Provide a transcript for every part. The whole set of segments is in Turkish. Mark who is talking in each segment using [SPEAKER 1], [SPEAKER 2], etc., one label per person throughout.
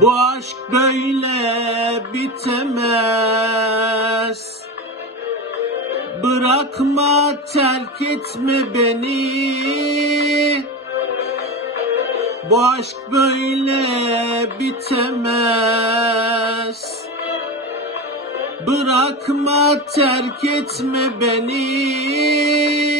[SPEAKER 1] Bu aşk böyle bitemez. Bırakma terk etme beni. Bu aşk böyle bitemez. Bırakma terk etme beni.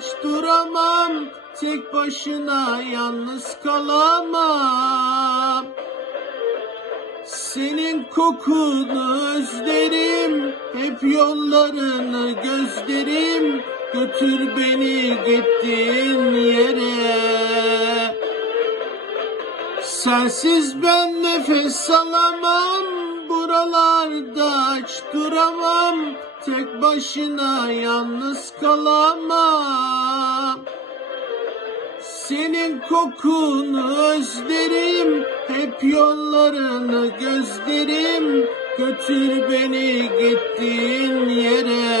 [SPEAKER 1] hiç duramam. Tek başına yalnız kalamam. Senin kokunu özlerim. Hep yollarını gözlerim. Götür beni gittiğin yere. Sensiz ben nefes alamam. Buralarda hiç duramam. Tek başına yalnız kalamam senin kokunu özlerim hep yollarını gözlerim götür beni gittiğin yere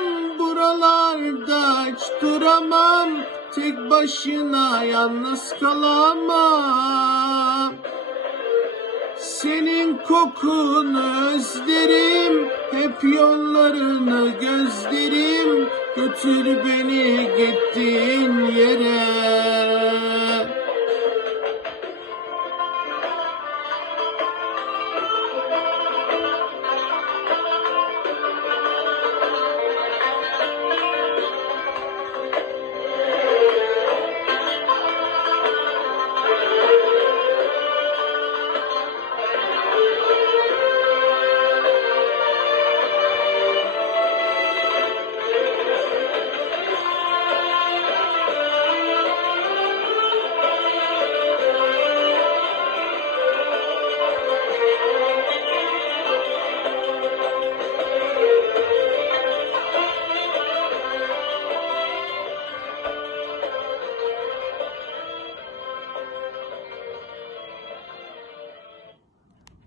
[SPEAKER 1] duramam tek başına yalnız kalamam. Senin kokunu özlerim hep yollarını gözlerim. Götür beni gittiğin yere